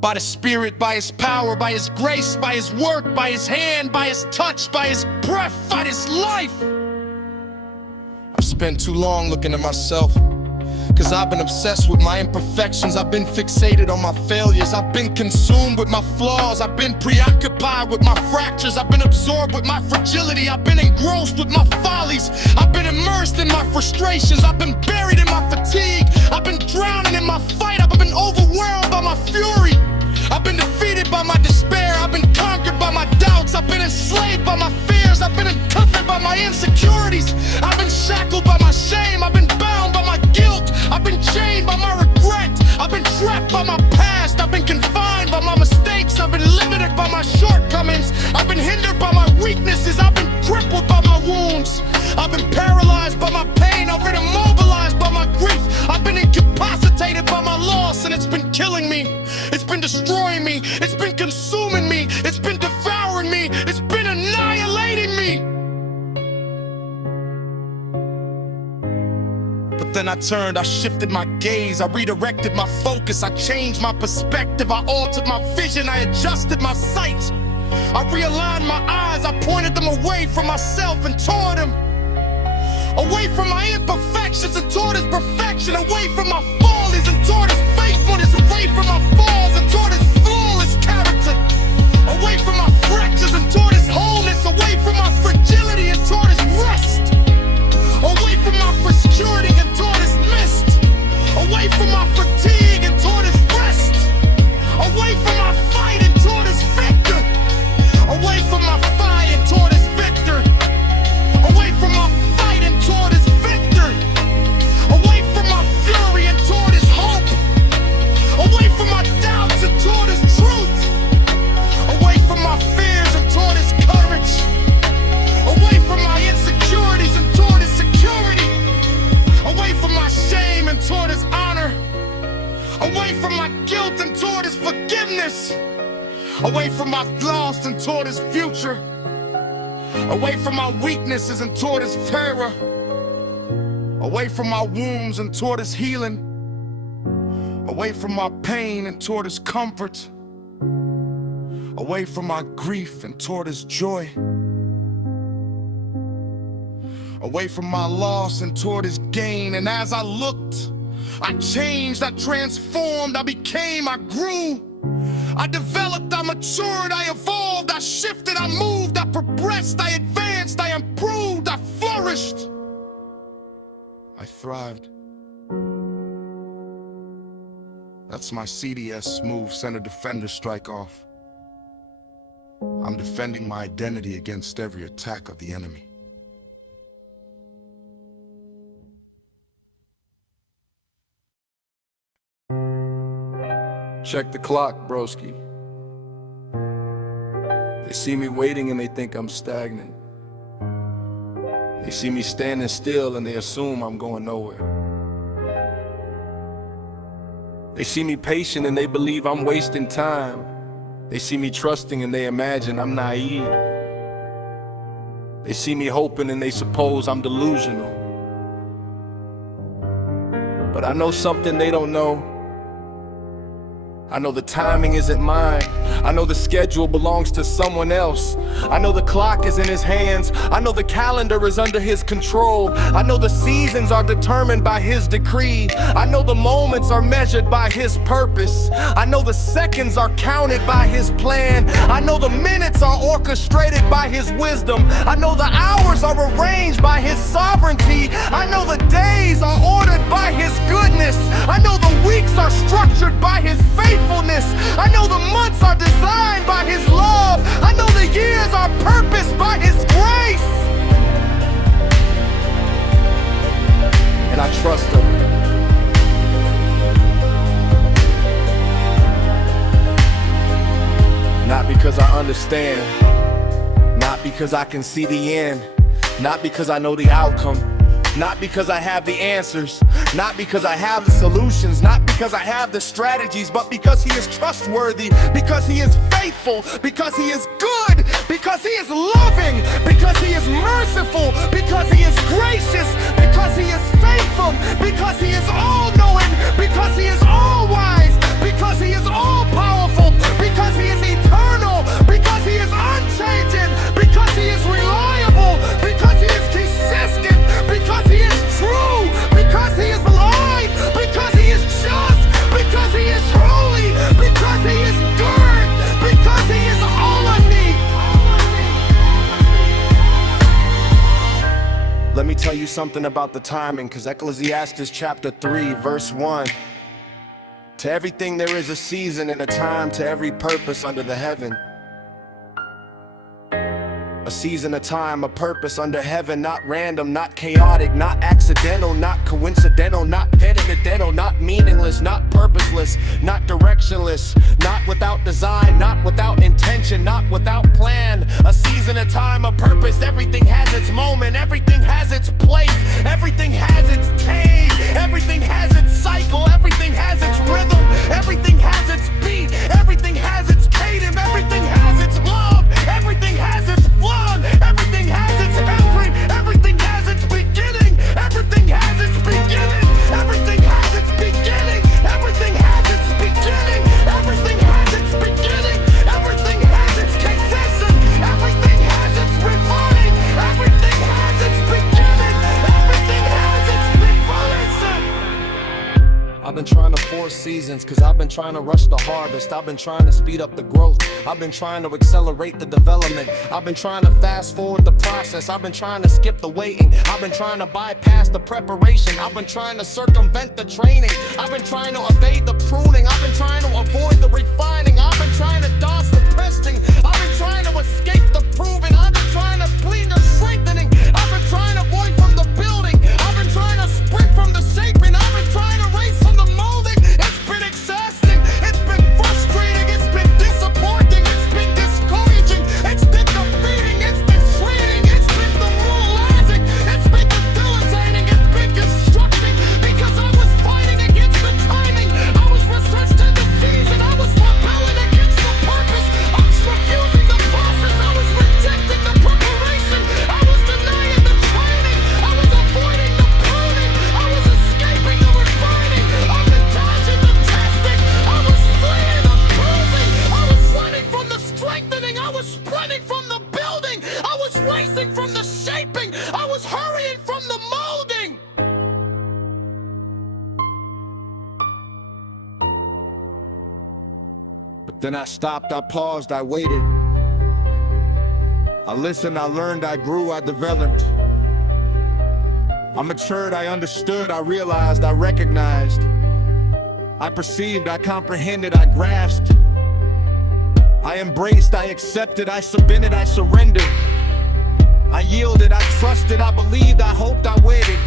By the Spirit, by His power, by His grace, by His work, by His hand, by His touch, by His breath, by His life. I've spent too long looking at myself, cause I've been obsessed with my imperfections. I've been fixated on my failures. I've been consumed with my flaws. I've been preoccupied with my fractures. I've been absorbed with my fragility. I've been engrossed with my follies. I've been immersed in my frustrations. I've been buried in my fatigue. I've been drowning in my fight. I've been overwhelmed by my fury. I've been defeated by my despair. I've been conquered by my doubts. I've been enslaved by my fears. I've been encumbered by my insecurities. I've been shackled by my shame. I've been bound by my guilt. I've been chained by my regret. I've been trapped by my past. I've been confined by my mistakes. I've been limited by my shortcomings. I've been hindered by my weaknesses. I've been crippled by my wounds. I've been paralyzed by my pain. I've been immobilized by my grief. I've been incapacitated by my loss, and it's been killing me. It's been destroying me. It's been consuming me. It's been devouring me. It's been annihilating me. But then I turned, I shifted my gaze, I redirected my focus, I changed my perspective, I altered my vision, I adjusted my sight. I realigned my eyes, I pointed them away from myself and toward Him. Away from my imperfections and toward His perfection. Away from my follies and toward His faithfulness. Away from my falls and toward His flawless character. Away from my fractures and toward His wholeness. Away from my fragility and toward His rest. Away from my obscurity and toward His mist. Away from my fatigue and toward His rest. Away from my fight and toward His victor. Away from my fight and toward His victor. Away from my fight and toward His victor. Away from my fury and toward His hope. Away from my doubts and toward His truth. Away from my fears and toward His courage. Away from my insecurities and toward His security. Away from my shame and toward His honor. Away from my guilt and toward His forgiveness. Away from my loss and toward His future. Away from my weaknesses and toward His terror. Away from my wounds and toward His healing. Away from my pain and toward His comfort. Away from my grief and toward His joy. Away from my loss and toward His gain. And as I looked, I changed, I transformed, I became, I grew. I developed, I matured, I evolved, I shifted, I moved, I progressed, I advanced, I improved, I flourished. thrived. That's my CDS smooth center defender strike off. I'm defending my identity against every attack of the enemy. Check the clock, broski. They see me waiting and they think I'm stagnant. They see me standing still and they assume I'm going nowhere. They see me patient and they believe I'm wasting time. They see me trusting and they imagine I'm naive. They see me hoping and they suppose I'm delusional. But I know something they don't know. I know the timing isn't mine. I know the schedule belongs to someone else. I know the clock is in his hands. I know the calendar is under his control. I know the seasons are determined by his decree. I know the moments are measured by his purpose. I know the seconds are counted by his plan. I know the minutes are orchestrated by his wisdom. I know the hours are arranged by his sovereignty. I know the days are ordered by his goodness. I know the weeks are structured by his faithfulness. I know the months are designed by his love. I know the years are purposed by his grace. And I trust him. Not because I understand, not because I can see the end, not because I know the outcome, not because I have the answers, not because I have the solutions, not because I have the strategies, but because he is trustworthy, because he is faithful, because he is good, because he is loving, because he is merciful, because he is gracious, because he is faithful, because he is all-knowing, because he is all-wise, because he is all-powerful, because he is eternal, because he is unchanging, because he is reliable, because he is consistent, because he is true, because he is alive, because he is just, because he is holy, because he is good, because he is all I need. Let me tell you something about the timing, because Ecclesiastes chapter 3 verse 1. To everything there is a season and a time to every purpose under the heaven. A season, a time, a purpose under heaven, not random, not chaotic, not accidental, not coincidental, not accidental, not meaningless, not purposeless, not directionless, not without design, not without intention, not without plan. A season, a time, a purpose, everything has its moment, everything has its place, everything has its time, everything has its cycle, everything has its rhythm, everything has its beat, everything has its cadence, everything has its love, everything has its flood, everything has its boundary, everything has its beginning, everything has its beginning, everything has its beginning, everything has its beginning, everything has its beginning, everything has its concession, everything has its refining, everything has its beginning, everything has its refining. I've been trying to force seasons, cause I've been trying to rush the harvest. I've been trying to speed up the growth. I've been trying to accelerate the development. I've been trying to fast forward the process. I've been trying to skip the waiting. I've been trying to bypass the preparation. I've been trying to circumvent the training. I've been trying to evade the pruning. I've been trying to avoid the refining. I've been trying to dodge the testing. I've been trying to escape the proving. I've been trying to clean the strengthening. I've been trying to avoid from the building. I've been trying to sprint from the shaping. I've been trying to race from the molding. It's been exhausting. It's been frustrating. It's been disappointing. It's been discouraging. It's been defeating. It's been treating. It's been demoralizing. It's been debilitating. It's been constructing. Because I was fighting against the timing. I was resisting the season. I was rebelling against the purpose. I was refusing the process. I was rejecting the preparation. I was denying the training. I was avoiding the pruning. I was escaping the refining. I was dodging the testing. I was fleeing the proving. I was running from the strengthening. I was sprinting from the building. I was racing from the shaping. I was hurrying from the molding. But then I stopped, I paused, I waited. I listened, I learned, I grew, I developed. I matured, I understood, I realized, I recognized. I perceived, I comprehended, I grasped. I embraced, I accepted, I submitted, I surrendered. I yielded, I trusted, I believed, I hoped, I waited.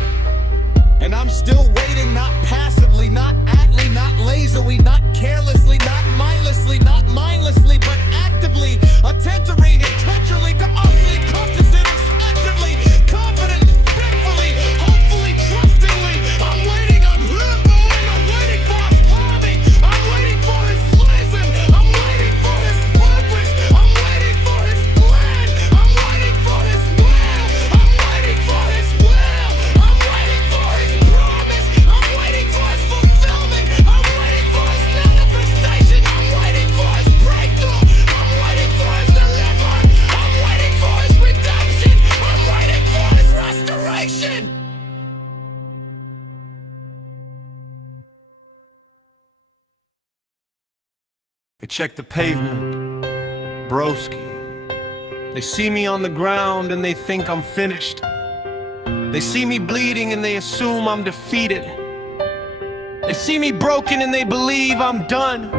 And I'm still waiting, not passively, not aptly, not lazily, not carelessly, not mindlessly, not mindlessly, but actively, attentively, intentionally, utterly, consciously, actively, confident, faithfully, hopefully, trustingly. I'm waiting, I'm waiting for his timing. I'm waiting for his blessing. I'm waiting for his purpose. I'm waiting for his plan. I'm waiting for his will. I'm waiting for his will. I'm waiting for his promise. I'm waiting for his fulfillment. I'm waiting for his manifestation. I'm waiting for his breakthrough. I'm waiting for his deliverance. I'm waiting for his redemption. I'm waiting for his restoration. They check the pavement, broski. They see me on the ground and they think I'm finished. They see me bleeding and they assume I'm defeated. They see me broken and they believe I'm done.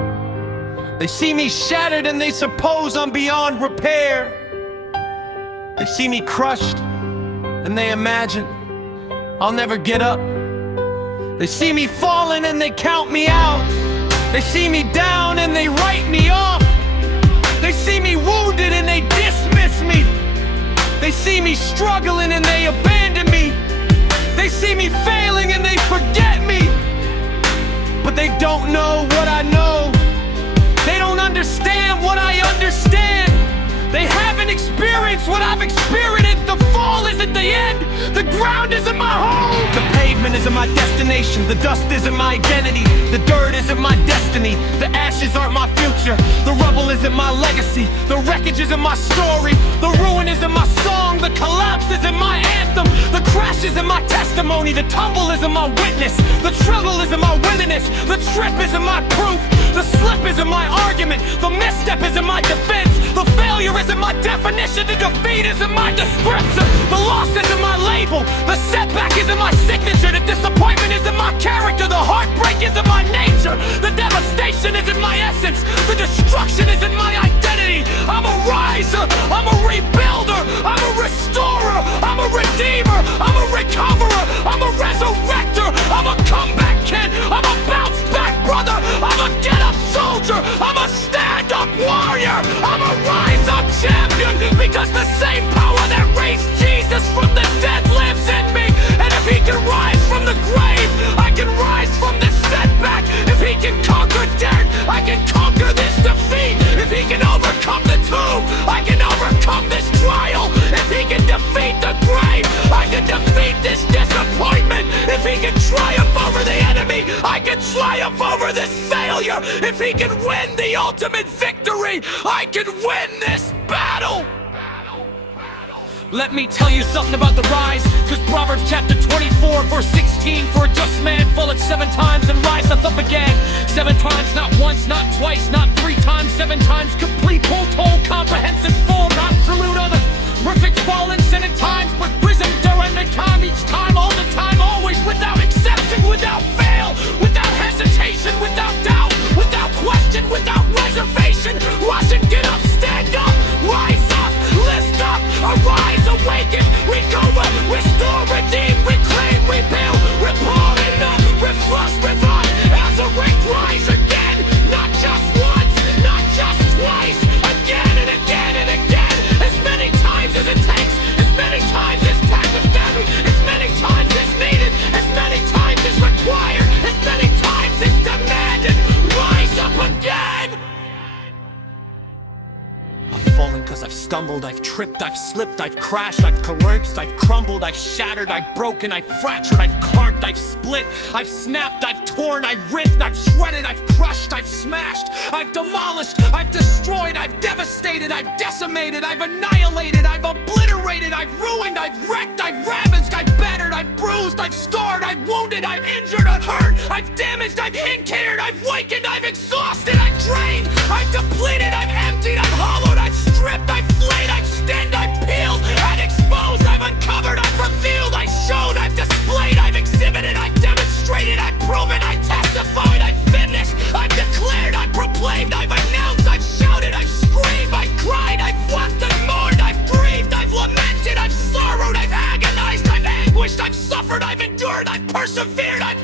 They see me shattered and they suppose I'm beyond repair. They see me crushed and they imagine I'll never get up. They see me falling and they count me out. They see me down and they write me off. They see me wounded and they dismiss me. They see me struggling and they abandon me. They see me failing and they forget me. But they don't know what I know. They don't understand what I understand. They haven't experienced what I've experienced. The fall isn't the end. The ground isn't my home. The pavement isn't my destination. The dust isn't my identity. The dirt isn't my destiny. The ashes aren't my future. The rubble isn't my legacy. The wreckage isn't my story. The ruin isn't my song. The collapse isn't my anthem. The crash isn't my testimony. The tumble isn't my witness. The struggle isn't my willingness. The trip isn't my proof. The slip isn't my argument. The misstep isn't my defense. The failure isn't my definition. The defeat isn't my description. The loss isn't my label. The setback isn't my signature. The disappointment isn't my character. The heartbreak isn't my nature. The devastation isn't my essence. The destruction isn't my identity. I'm a riser. I'm a rebuilder. I'm a restorer. I'm a redeemer. I'm a recoverer. I'm a resurrector. I'm a comeback kid. I'm a bounce back brother. I'm a get up soldier. I'm a stand up warrior. I'm a rise up champion. Because the same power that raised Jesus from the dead lives in me. And if he can rise from the grave, I can rise from this setback. If he can conquer death, I can conquer this defeat. If he can overcome the tomb, I can overcome this trial. If he can defeat the grave, I can defeat this disappointment. If he can triumph over the enemy, I can triumph over this failure. If he can win the ultimate victory, I can win this battle. Let me tell you something about the rise, cause Proverbs chapter 24 verse 16, for a just man falleth 7 times and riseth up again. 7 times, not once, not twice, not 3 times, 7 times, complete, whole, total, comprehensive, full, absolute, other perfect, fallen, 7 times, but risen during the time, each time, all the time, always, without exception, without fail, without hesitation, without doubt, without question, without reservation. Rush and get up, stand up, rise up, lift up, arise, awaken, recover, restore, redeem, reclaim, rebuild, report, enough, reflush, revive, resurrect, rise again, not just once, not just twice, again and again and again, as many times as it takes, as many times as necessary, as many times as needed, as many times as required, as many times as demanded. Rise up again. I've fallen cause I've stumbled, I've tripped, I've slipped, I've crashed, I've collapsed, I've crumbled, I've shattered, I've broken, I've fractured, I've carved, I've split, I've snapped, I've torn, I've ripped, I've shredded, I've crushed, I've smashed, I've demolished, I've destroyed, I've devastated, I've decimated, I've annihilated, I've obliterated, I've ruined, I've wrecked, I've ravaged, I've battered, I've bruised, I've scarred, I've wounded, I've injured, I've hurt, I've damaged, I've hindered, I've wakened, I've exhausted, I've drained, I've depleted, I've emptied, I've hollowed, I've stripped, I've flayed, I've skinned, I've peeled, I've exposed, I've uncovered, I've revealed, I've showed, I've displayed. persevered, I